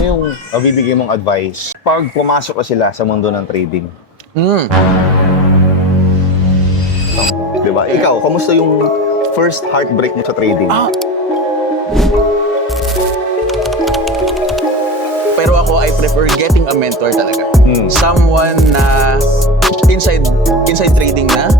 ano yung mabibigay mong advice pag pumasok ka sila sa mundo ng trading? Diba? Ikaw, kamusta yung first heartbreak mo sa trading? Pero ako, I prefer getting a mentor talaga. Someone na inside trading na.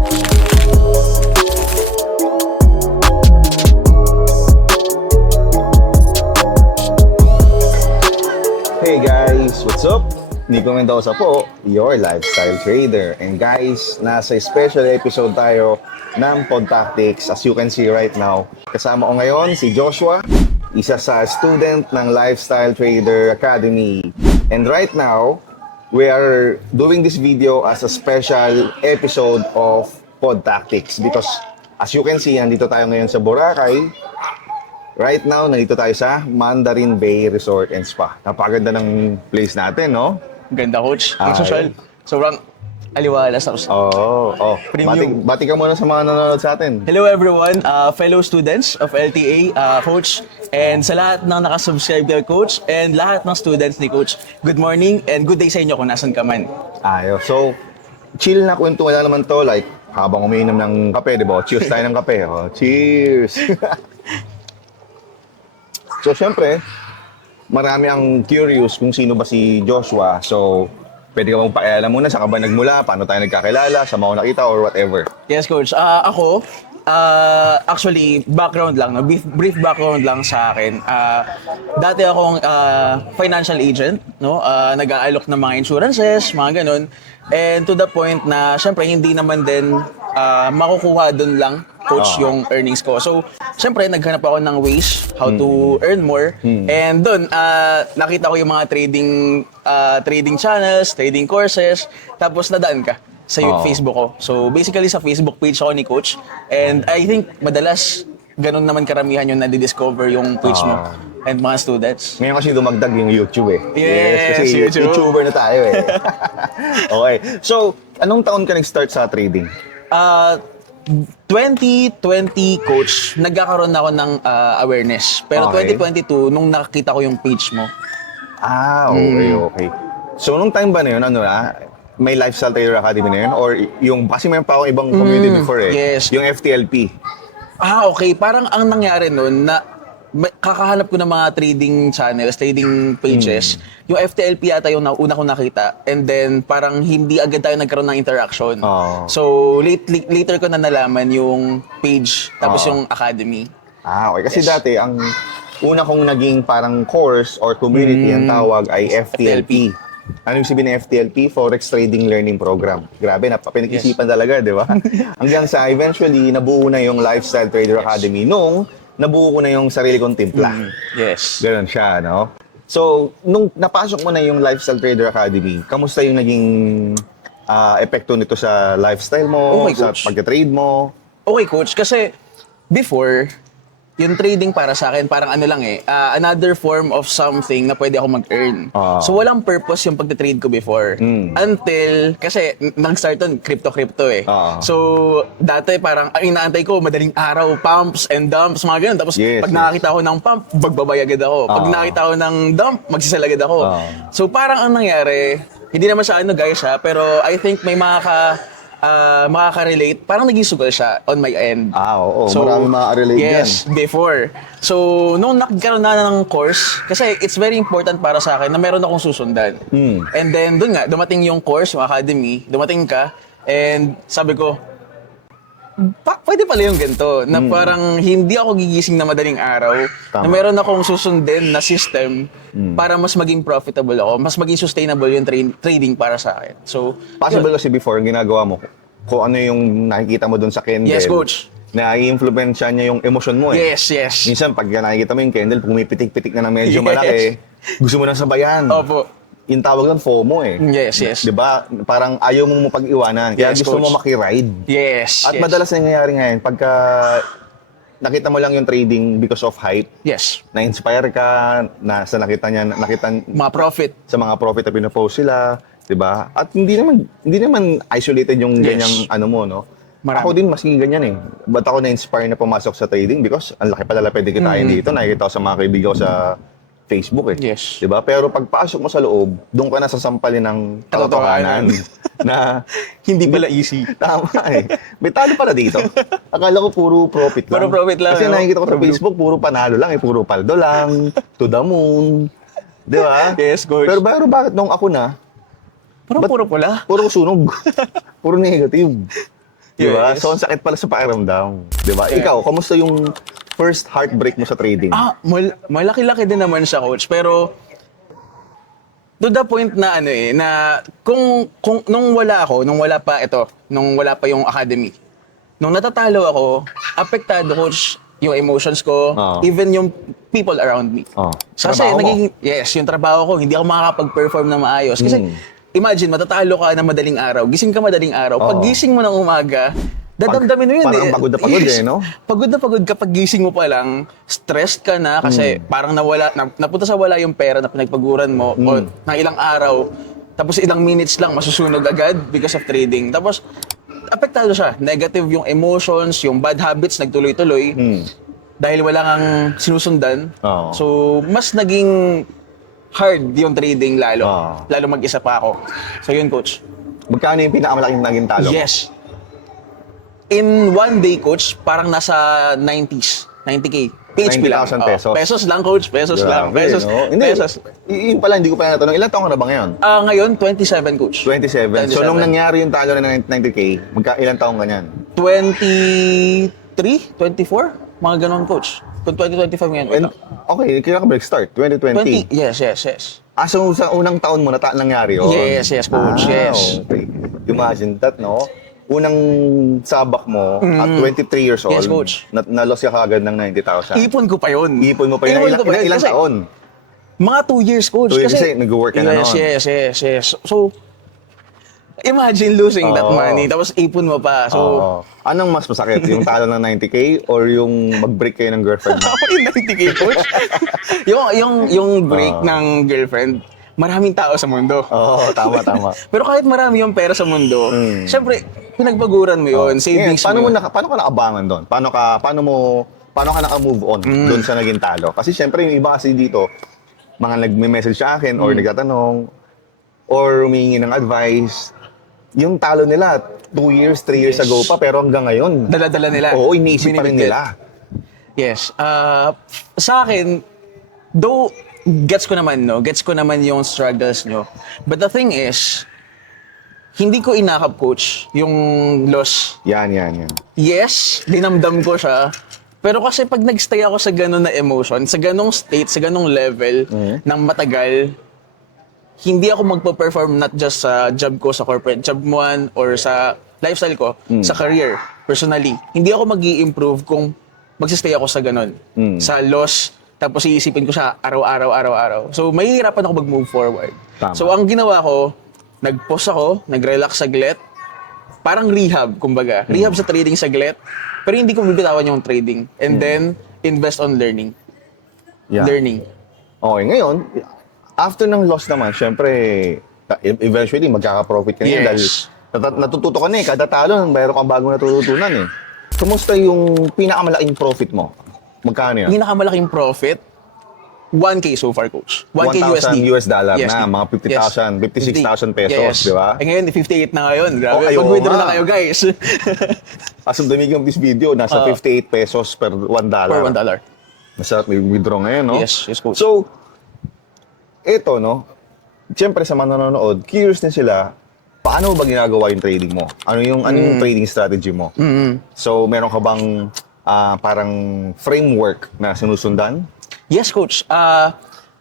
Hey guys, what's up? Nico Mendoza po, your lifestyle trader. And guys, nasa special episode tayo ng Pod Tactics. As you can see right now, kasama ko ngayon si Joshua, isa sa student ng Lifestyle Trader Academy. And right now, we are doing this video as a special episode of Pod Tactics because as you can see, nandito tayo ngayon sa Boracay. Right now, nandito tayo sa Mandarin Bay Resort and Spa. Napakaganda ng place natin, no? Ganda, coach. Ang social. Sobrang aliwalas na. Bati ka muna sa mga nanonood sa atin. Hello everyone, fellow students of LTA, coach, and sa lahat ng nakasubscribe kay coach, and lahat ng students ni coach. Good morning and good day sa inyo kung nasan ka man. Ayos. So, chill na kwento wala naman to. Like, habang umiinom ng kape, di ba? Cheers tayo ng kape. Oh, cheers! So, syempre, marami ang curious kung sino ba si Joshua. So, pwede ka mong pakialam muna, saan ka ba nagmula, paano tayo nagkakilala, sa mga nakita or whatever. Yes, coach. Ako, actually, background lang, no? Brief background lang sa akin. Dati akong financial agent, no? Nag-aalok ng mga insurances, mga ganun. And to the point na, syempre, hindi naman din makukuha dun lang, coach, yung earnings ko. So, syempre, naghanap ako ng ways how to earn more. And dun, nakita ko yung mga trading channels, trading courses, tapos nadaan ka sa Facebook ko. So, basically, sa Facebook page ako ni coach. And I think, madalas, ganun naman karamihan yung nadi-discover yung page mo and mga students. Ngayon kasi dumagdag yung YouTube eh. Yes, kasi YouTube. YouTuber na tayo eh. Okay. So, anong taon ka nag-start sa trading? 2020, coach, nagkakaroon ako ng awareness. Pero Okay. 2022, nung nakita ko yung page mo. Okay. So, nung time ba na yun, may Lifestyle Trader Academy na yun? Or yung, kasi may pa akong ibang community before eh. yes. Yung FTLP. Okay. Parang ang nangyari nun na kakahanap ko ng mga trading channels, trading pages. Yung FTLP yata yung una kong nakita. And then, parang hindi agad tayo nagkaroon ng interaction. So, later ko na nalaman yung page, tapos yung academy. Okay. Kasi dati, ang una kong naging parang course or community ang tawag ay FTLP. Ano yung sabihin ng FTLP? Forex Trading Learning Program. Grabe, pinag-isipan talaga, di ba? Hanggang sa eventually, nabuo na yung Lifestyle Trader Academy nung nabuo ko na yung sarili kong timpla. Yes. Ganon siya, no? So, nung napasok mo na yung Lifestyle Trader Academy, kamusta yung naging epekto nito sa lifestyle mo, Okay, sa coach. pagka-trade mo? Okay, coach. Kasi before, yung trading para sa akin, parang ano lang eh, another form of something na pwede ako mag-earn. So, walang purpose yung pagtitrade ko before. Until, kasi nag-start on crypto eh. So, dati parang, ang inaantay ko, madaling araw, pumps and dumps, mga ganun. Tapos, pag nakakita ko ng pump, magbabay agad ako. Pag nakakita ko ng dump, magsisell agad ako. So, parang ang nangyari, hindi naman siya guys pero I think may makaka-relate, parang naging sugal siya on my end. Oo. Marami makaka-relate dyan. Yes, before. So, nung nagkaroon na ng course, kasi it's very important para sa akin na meron akong susundan. And then, dun nga, dumating yung course, yung academy, dumating ka, and sabi ko, pwede pala yung ganito, na parang hindi ako gigising na madaling araw, na meron akong susundin na system para mas maging profitable ako, mas maging sustainable yung trading para sa akin. So, Possible kasi before, ginagawa mo, kung ano yung nakikita mo dun sa candle. Yes, coach. Na i-influence niya yung emosyon mo eh. Yes. Minsan, pag nakikita mo yung candle, pumipitik-pitik na medyo malaki, gusto mo na sabayan. Opo. Yung tawag lang FOMO eh. Yes. Diba? Parang ayaw mong mapag-iwanan. Kaya Yes, gusto coach. mo makiride. Yes. At madalas nangyayari ngayon, pagka nakita mo lang yung trading because of hype, Yes. na-inspire ka, nakita Mga profit. sa mga profit na pinopost sila, 'di ba? At hindi naman isolated yung Yes. ganyang ano mo, no? Marami. Ako din maski ganyan eh. Ba't ako na-inspire na pumasok sa trading? Because ang laki pala pwede kitain dito. Nakikita ko sa mga kaibigan ko sa Facebook eh. Yes. 'Di ba? Pero pagpasok mo sa loob, doon ka na sasampalin ng katotohanan na Hindi pala easy. tama eh. May talo pala dito. Akala ko puro profit lang. Puro profit lang, Kasi no? nakikita ko sa Facebook, puro panalo lang eh. Puro paldo lang, to the moon. 'Di ba? Yes, coach. Pero bakit nung ako na, Parang puro pula. puro sunog. Puro negative. Di ba? Yes. So, ang sakit pala sa pakiramdam. Di ba? Yeah. Ikaw, kamusta yung first heartbreak mo sa trading? Malaki-laki din naman siya, coach. Pero, to the point na na kung nung wala pa yung academy, nung natatalo ako, apektado, coach, yung emotions ko, Oo. even yung people around me. Oh. Kasi Trabaho mo? yung trabaho ko, hindi ako makakapag-perform na maayos. Kasi, imagine, matatalo ka na madaling araw, gising ka madaling araw, pag Oo. gising mo ng umaga, dadamdamin mo yun Parang pagod na pagod eh, no? Pagod na pagod kapag gising mo pa lang, stressed ka na kasi parang napunta sa wala yung pera na pinagpaguran mo o ng ilang araw, tapos ilang minutes lang masusunog agad because of trading. Tapos, apektado siya. Negative yung emotions, yung bad habits nagtuloy-tuloy dahil wala kang sinusundan. Oo. So, mas naging hard yung trading lalo. Oo. Lalo mag-isa pa ako. So, yun, coach. Magkano yung pinakamalaking naging talo mo? Yes. In one day, coach, parang nasa 90K. PHP lang. 90,000 pesos. Pesos lang, coach. Pesos lang. Grabe, Pesos. no? Hindi, Pesos. yun pala, hindi ko pa natanong. Ilan taong ka na ba ngayon? Ngayon, 27, coach. 27. So, 27. nung nangyari yung talo na 90K, ilan taong ka niyan? 23? 24? Mga ganon, coach. Kung 2025 ngayon. And, okay, kailan ka break-start? 2020? 20? Yes. So, sa unang taon mo nangyari yun? Yes, coach. Yes. Okay. Imagine that, no? Unang sabak mo at 23 years old, Yes, coach. na-loss ka kagad ng 90,000. Ipon ko pa yun. Ipon mo pa yun. Ilang Kasi taon? Mga 2 years, coach. 2 years kasi nag-work ka na noon. Yes. So, imagine losing that Oo. money, tapos ipon mo pa. So, Oo. Anong mas masakit? Yung talo ng 90K or yung mag-break kayo ng girlfriend mo? ako yung 90K, coach. yung break ng girlfriend, maraming tao sa mundo. Oo, tama. Pero kahit marami yung pera sa mundo, syempre, pinagbaguran mo yun, savings Paano mo yun. paano ka nakabangan doon? Paano ka naka-move on doon sa naging talo? Kasi syempre yung iba kasi dito, mga nagme-message sa akin or nagtatanong or humingi ng advice. Yung talo nila 2 years, 3 years Yes. ago pa pero hanggang ngayon. Dala-dala nila. Oo, iniisip pa rin Binibigyan. nila. Yes. Sa akin, though, gets ko naman yung struggles nyo. But the thing is, hindi ko inakap, coach, yung loss. Yan. Yes, dinamdam ko siya. Pero kasi pag nagstay ako sa ganun na emotion, sa ganung state, sa ganung level ng matagal, hindi ako magpo-perform not just sa job ko, sa corporate job mo or sa lifestyle ko, sa career, personally. Hindi ako mag-i-improve kung magsistay ako sa ganun. Sa loss, tapos iisipin ko siya araw-araw. So, mahihirapan ako mag-move forward. Tama. So, ang ginawa ko, nag-pause ako, nag-relax saglit, parang rehab, kumbaga. Rehab sa trading saglit, pero hindi ko bibitawan yung trading. And then, invest on learning. Yeah. Learning. Okay, ngayon, after ng loss naman, syempre, eventually, magkaka-profit ka niyan dahil Yes. natututo ka na eh. Kada talo, mayroon kang bagong natututunan eh. Kumusta yung pinakamalaking profit mo? Magkano yan? Pinakamalaking profit, 1K so far, coach. 1K 1,000 US dollar USD. na, mga 50,000, 56,000 pesos, Yes. di ba? Eh ngayon, 58 na ngayon. Grabe, Oh, ayaw pag-withdraw nga. na kayo, guys. As of the making of this video, nasa 58 pesos per $1. For $1. Masarap may withdraw ngayon, no? Yes, coach. So, ito, no? Siyempre sa mga nanonood, curious din sila, paano ba ginagawa yung trading mo? Ano yung trading strategy mo? So, meron ka bang parang framework na sinusundan? Yes, coach.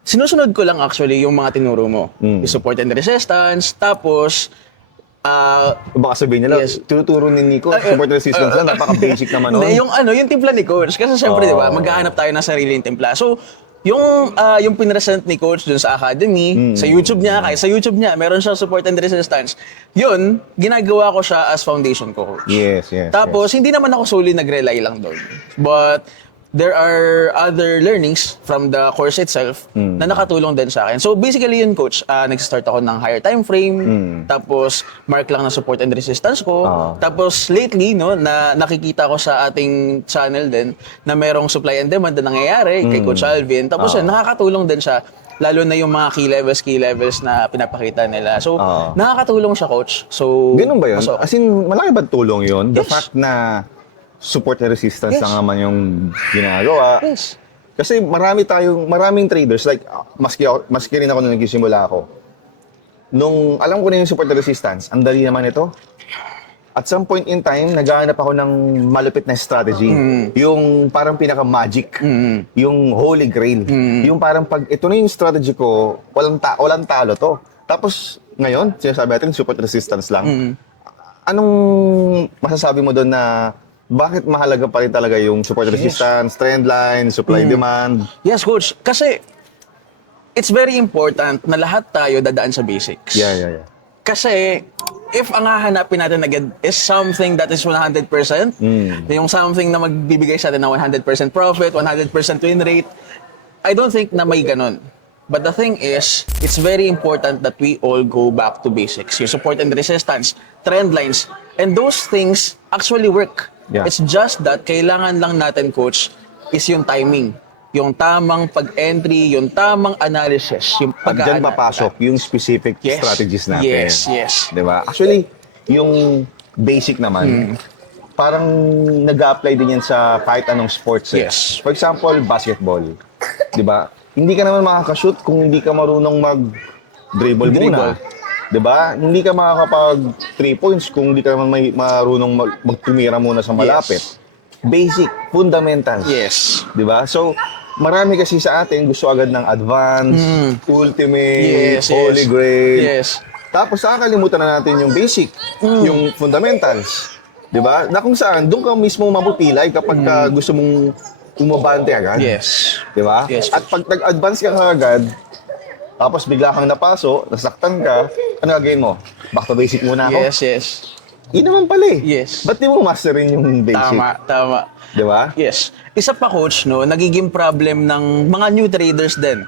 Sinusunod ko lang actually yung mga tinuro mo. Yung support and resistance, tapos, Baka sabihin nila, Yes. tinuturo ni Nico, support resistance lang, napaka-basic naman nun. Hindi, yung timpla ni coach. Kasi syempre, di ba, maghahanap tayo ng sariling timpla. So, yung pinresent ni coach dun sa academy, sa YouTube niya, kahit sa YouTube niya, meron siyang support and resistance. Yun, ginagawa ko siya as foundation ko, coach. Yes. Tapos, hindi naman ako solely nag-rely lang doon. But, there are other learnings from the course itself na nakatulong din sa akin. So basically yun, coach, nag-start ako ng higher time frame, tapos mark lang ng support and resistance ko. Tapos lately, no, na nakikita ko sa ating channel din na merong supply and demand na nangyayari kay Coach Alvin. Tapos yun, nakakatulong din siya, lalo na yung mga key levels na pinapakita nila. So, nakakatulong siya, coach. So, Ganun ba yun? so, As in, malaki ba tulong yun? The Yes. fact na support and resistance Yes. lang naman yung ginagawa. yes. Kasi maraming traders, like, maski rin ako nung nagsisimula ako. Nung alam ko na yung support and resistance, ang dali naman ito. At some point in time, naghahanap ako ng malupit na strategy. Yung parang pinaka-magic. Yung holy grail. Yung parang pag ito na yung strategy ko, walang talo to. Tapos, ngayon, sinasabi natin, support resistance lang. Anong masasabi mo doon na bakit mahalaga pa rin talaga yung support resistance, trend line, supply demand? Yes, coach. Kasi, it's very important na lahat tayo dadaan sa basics. Yeah. Kasi, if ang hahanapin natin agad is something that is 100%, yung something na magbibigay sa atin ng 100% profit, 100% win rate, I don't think na may ganun. But the thing is, it's very important that we all go back to basics. Yung support and resistance, trend lines, and those things actually work. Yeah. It's just that kailangan lang natin, coach, is yung timing. Yung tamang pag-entry, yung tamang analysis, yung At dyan pag-aanal. papasok yung specific Yes. strategies natin. Yes. Diba? Actually, yung basic naman, parang nag-a-apply din yan sa kahit anong sports. Yes. For example, basketball. Diba? Hindi ka naman makakashoot kung hindi ka marunong mag-dribble muna. Diba? Hindi ka makakapag 3 points kung hindi ka naman marunong magtumira muna sa malapit. Basic, fundamentals. Yes. Diba? So, marami kasi sa atin gusto agad ng advanced, ultimate, Yes, holy yes. grail. Yes. Tapos nakakalimutan na natin yung basic, yung fundamentals. 'Di ba? Na kung saan doon ka mismo mapupilay kapag ka gusto mong umabante agad. Yes. 'Di ba? Yes. At pag nag-advance ka agad, tapos bigla kang napaso, nasaktan ka, ano gagawin mo? Back to basic muna ako. Yes. Yun naman pala eh. Yes. Ba't di mo masterin yung basic? Tama. 'Di ba? Yes. Isa pa, coach, no, nagiging problem ng mga new traders din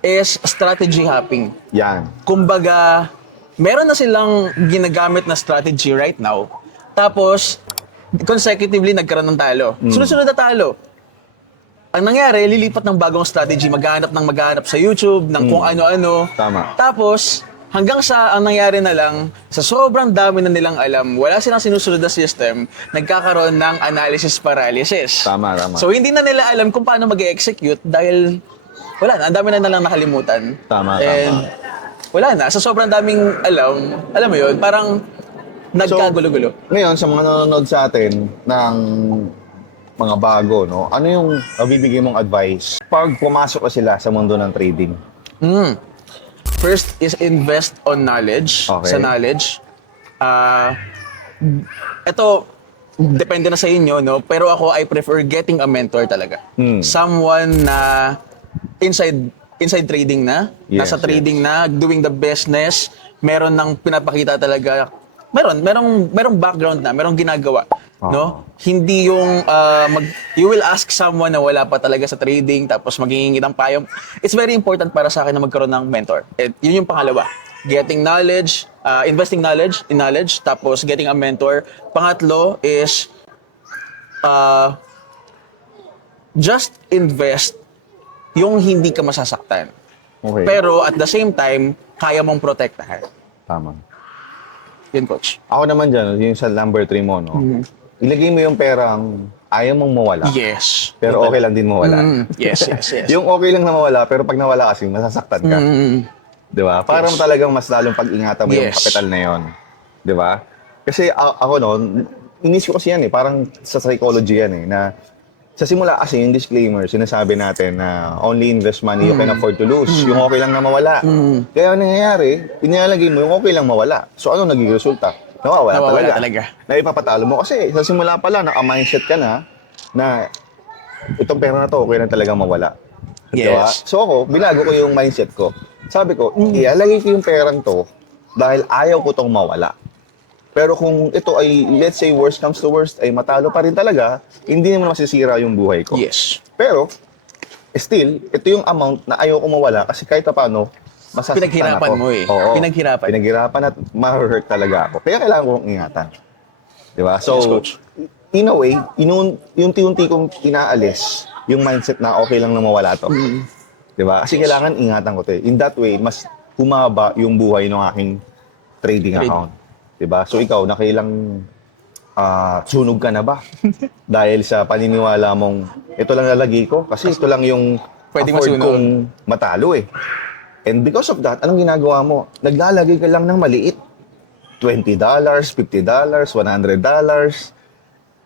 is strategy hopping. Yan. Kumbaga, meron na silang ginagamit na strategy right now. Tapos, consecutively nagkaroon ng talo. Sunod-sunod na talo. Ang nangyari, lilipat ng bagong strategy, maghanap sa YouTube, ng kung ano-ano. Tama. Tapos, hanggang sa ang nangyari na lang, sa sobrang dami na nilang alam, wala silang sinusunod na system, nagkakaroon ng analysis paralysis. Tama. So, hindi na nila alam kung paano mag-execute dahil wala na, ang dami na nilang nakalimutan. Tama. Wala na, sa sobrang daming alam mo yun, parang nagkagulo-gulo. Ngayon, sa mga nanonood sa atin ng mga bago, no? Ano yung mabibigay mong advice pag pumasok ka sila sa mundo ng trading? First is invest on knowledge. Okay. Sa knowledge. Ito, depende na sa inyo, no? Pero ako, I prefer getting a mentor talaga. Someone na inside trading na, Yes, nasa trading na, doing the business, meron nang pinapakita talaga, merong background na, merong ginagawa. No? Hindi yung you will ask someone na wala pa talaga sa trading tapos maghihingi ng payo. It's very important para sa akin na magkaroon ng mentor. At yun yung pangalawa. Getting knowledge, investing in knowledge, tapos getting a mentor. Pangatlo is just invest yung hindi ka masasaktan. Okay. Pero at the same time, kaya mong protektahan. Tama. Yun, coach. Ako naman dyan, yung sa number 3 mo, no? Ilagay mo yung perang ayaw mong mawala. Yes. Pero okay lang din mawala. Yes. Yung okay lang na mawala, pero pag nawala kasi, masasaktan ka. Di ba? Parang talagang mas lalong pag-ingatan mo yung Yes. kapital na yon. Di ba? Kasi ako no, inis ko kasi yan eh, parang sa psychology yan eh, na sa simula kasi yung disclaimer, sinasabi natin na only invest money you can afford to lose. Yung okay lang na mawala. Kaya ang nangyayari, inilalagay mo yung okay lang mawala. So ano nagiging resulta? Nawawala talaga. Na ipapatalo mo kasi sa simula pa lang, naka-mindset ka na itong pera na to, okay lang talaga mawala. Yes. Diba? So ako, binago ko yung mindset ko. Sabi ko, ilalagay ko yung perang to dahil ayaw ko tong mawala. Pero kung ito ay, let's say, worst comes to worst, ay matalo pa rin talaga, hindi naman masisira yung buhay ko. Yes. Pero, still, ito yung amount na ayoko mawala kasi kahit paano, masasaktan Pinaghirapan ako. mo eh. Oo. Pinaghirapan. Pinaghirapan at ma-hurt talaga ako. Kaya kailangan kong ingatan. Di ba? So, Yes, Coach. in a way, unti-unti kong inaalis yung mindset na okay lang na mawala to. Di ba? Kasi kailangan ingatan ko to. In that way, mas humaba yung buhay ng aking trading account. Di ba? So, ikaw, nakailang sunog ka na ba? Dahil sa paniniwala mong, ito lang lalagay ko kasi ito lang yung Pwedeng afford masunog. kong matalo eh. And because of that, anong ginagawa mo? Naglalagay ka lang ng maliit. $20, $50, $100.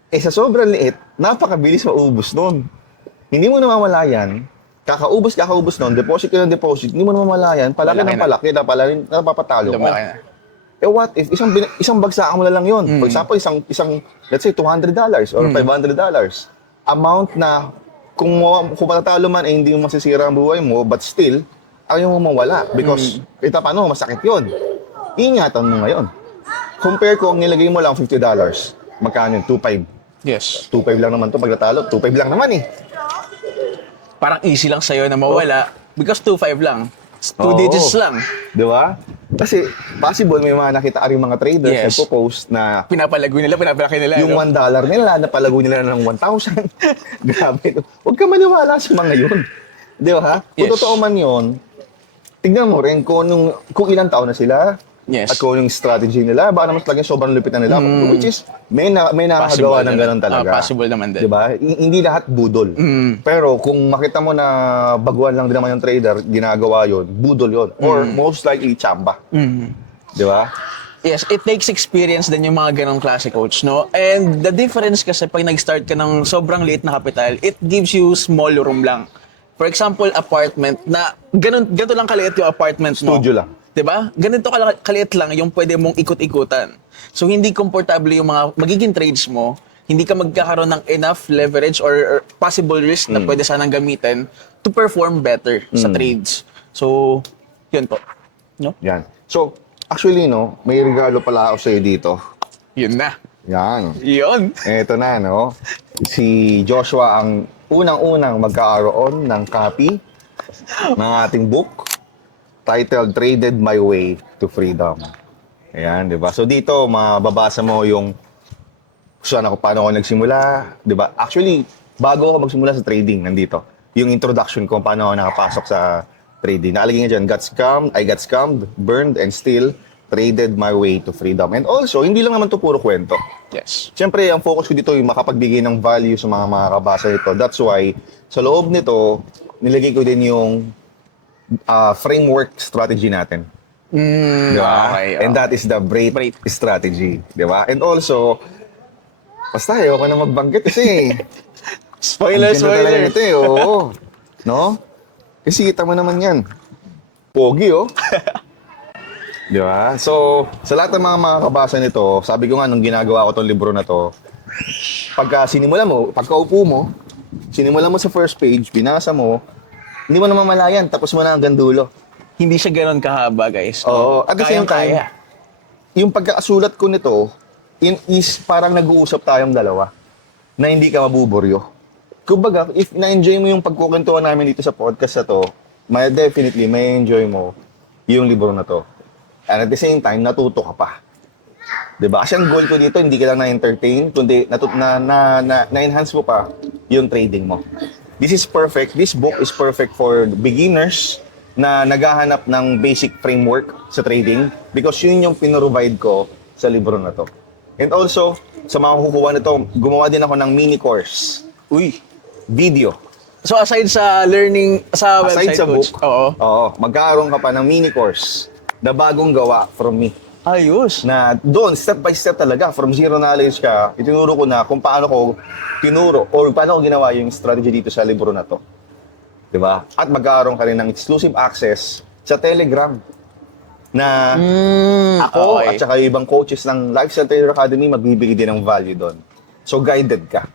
Eh sa sobrang liit, napakabilis maubos nun. Hindi mo namamalayan, kakaubos nun, deposit ka ng deposit, hindi mo namamalayan, palaki Malaki ng na. palaki, napapatalo mo. Lumaki na. Eh what if isang bagsakan mo na lang yun? For example, isang let's say $200 or $500. Amount na kung matatalo man eh hindi mo masisira ang buhay mo, but still ayaw mo mawala because ito paano masakit 'yon. Ingatan mo ngayon. Compare ko, nilagay mo lang $50. Magkano yun? 2.5. Yes. 2.5 lang naman to pag natalo. 2.5 lang naman eh. Parang easy lang sa'yo na mawala because 2.5 lang. 2 Oo. digits lang. Di ba? Kasi possible may mga nakita rin mga traders Yes. nagpo-post na Pinapalago nila, pinapalaki nila. yung no? $1 nila, napalago nila ng 1,000. Grabe. Huwag ka maniwala sa mga yun. Di ba? Kung Yes. totoo man yun, tignan mo rin kung ilang taon na sila. Yes. At kung yung strategy nila, baka naman talagang sobrang lupit na nila. Which is, may nakakagawa ng ganun talaga. Possible naman din. Diba? Hindi lahat budol. Pero kung makita mo na baguhan lang din naman yung trader, ginagawa yon, budol yon. Or most likely, chamba. Diba? Yes, it takes experience din yung mga ganong klase, coach, no? And the difference kasi pag nag-start ka ng sobrang liit na capital, it gives you small room lang. For example, apartment na ganito lang kaliit yung apartment mo. Studio lang. 'Di ba? Ganito kaliit lang yung pwede mong ikot-ikutan. So hindi komportable yung mga magiging trades mo, hindi ka magkakaroon ng enough leverage or possible risk na pwede sanang gamitin to perform better sa trades. So, yun po. No? Yan. So, actually, no, may regalo pala ako sa'yo dito. Yun na. Yan. Yun. Eto na, no? Si Joshua ang unang-unang magkakaroon ng copy ng ating book titled Traded My Way to Freedom. Ayan, di ba? So dito, mababasa mo yung paano ako nagsimula, di ba? Actually, bago ako magsimula sa trading, nandito. Yung introduction ko, paano ako nakapasok sa trading. Nakalagay nga dyan, I got scammed, burned, and still traded my way to freedom. And also, hindi lang naman to puro kwento. Yes. Siyempre, ang focus ko dito yung makapagbigay ng value sa mga makakabasa nito. That's why, sa loob nito, nilagay ko din yung framework strategy natin. Di ba? Okay. And that is the BRAIT BRAIT. strategy. Di ba? And also, basta ayoko na magbanggit kasi Spoiler, ang ganda talaga spoiler. nito eh. Oo. No? Kasi kita mo naman yan. Pogi, oh. Di ba? So, sa lahat ng mga makakabasa nito, sabi ko nga nung ginagawa ko tong libro na to, pagkaupo mo, sinimula mo sa first page, binasa mo, hindi mo na mamalayan, tapos mo na hanggang dulo. Hindi siya ganoon kahaba, guys. Oo. At the same time, Kayang-kaya. yung pagkakasulat ko nito, is parang nag-uusap tayong dalawa na hindi ka mabuburyo. Kumbaga, if na-enjoy mo yung pagkukwentuhan namin dito sa podcast na to, definitely may enjoy mo yung libro na to. And at the same time, natuto ka pa. Diba? Kasi ang goal ko dito, hindi ka lang na-entertain, kundi na-enhance mo pa yung trading mo. This is perfect. This book is perfect for beginners na naghahanap ng basic framework sa trading because yun yung pinrovide ko sa libro na to. And also, sa mga kukuha nito, gumawa din ako ng mini course. Uy. Video. So aside sa learning sa Aside website, sa coach. book, Oo. magkakaroon ka pa ng mini course na bagong gawa from me. Ayos. Na doon, step by step talaga, from zero knowledge ka, itinuro ko na kung paano ko tinuro or paano ko ginawa yung strategy dito sa libro na to. Diba? At magkakaroon ka rin ng exclusive access sa Telegram na ako okay. at saka yung ibang coaches ng Lifestyle Trader Academy magbibigay din ng value doon. So, guided ka.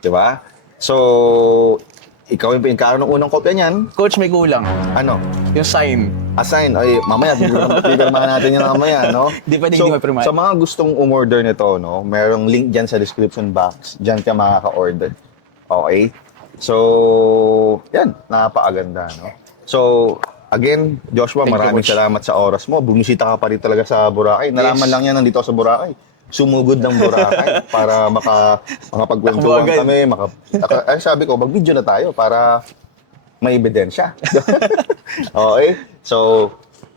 Diba? So, ikaw yung pinagkaroon ng unang kopya niyan. Coach, may kulang. Ano? Yung sign. assign. Ay, mamaya, pipirmahan natin yung mamaya, no? Di pa hindi mapirmahan. Sa mga gustong umorder nito, no, merong link dyan sa description box. Dyan ka makaka-order. Okay? So, yan, napakaganda, no? So, again, Joshua, Thank you, maraming Coach. salamat sa oras mo. Bumisita ka pa rin talaga sa Boracay. Nalaman lang yan nandito ako sa Boracay. Sumugod ng Boracay para makapagkwentuhan Takbo agad. kami. Ay, sabi ko, mag-video na tayo para may ebidensya. Okay? So,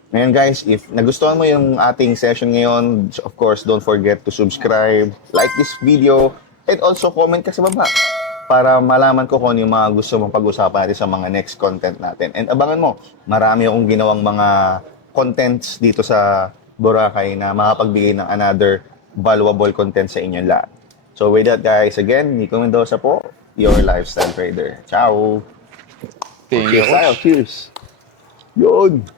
ngayon guys, if nagustuhan mo yung ating session ngayon, of course, don't forget to subscribe, like this video, and also comment ka sa baba para malaman ko kung ano yung mga gusto mong pag-usapan natin sa mga next content natin. And abangan mo, marami akong ginawang mga contents dito sa Boracay na makapagbigay ng another valuable content sa inyong lahat. So with that guys, again, Nico Mendoza po, your lifestyle trader. Ciao! Thank you, Cheers tayo, Coach. cheers! Yun!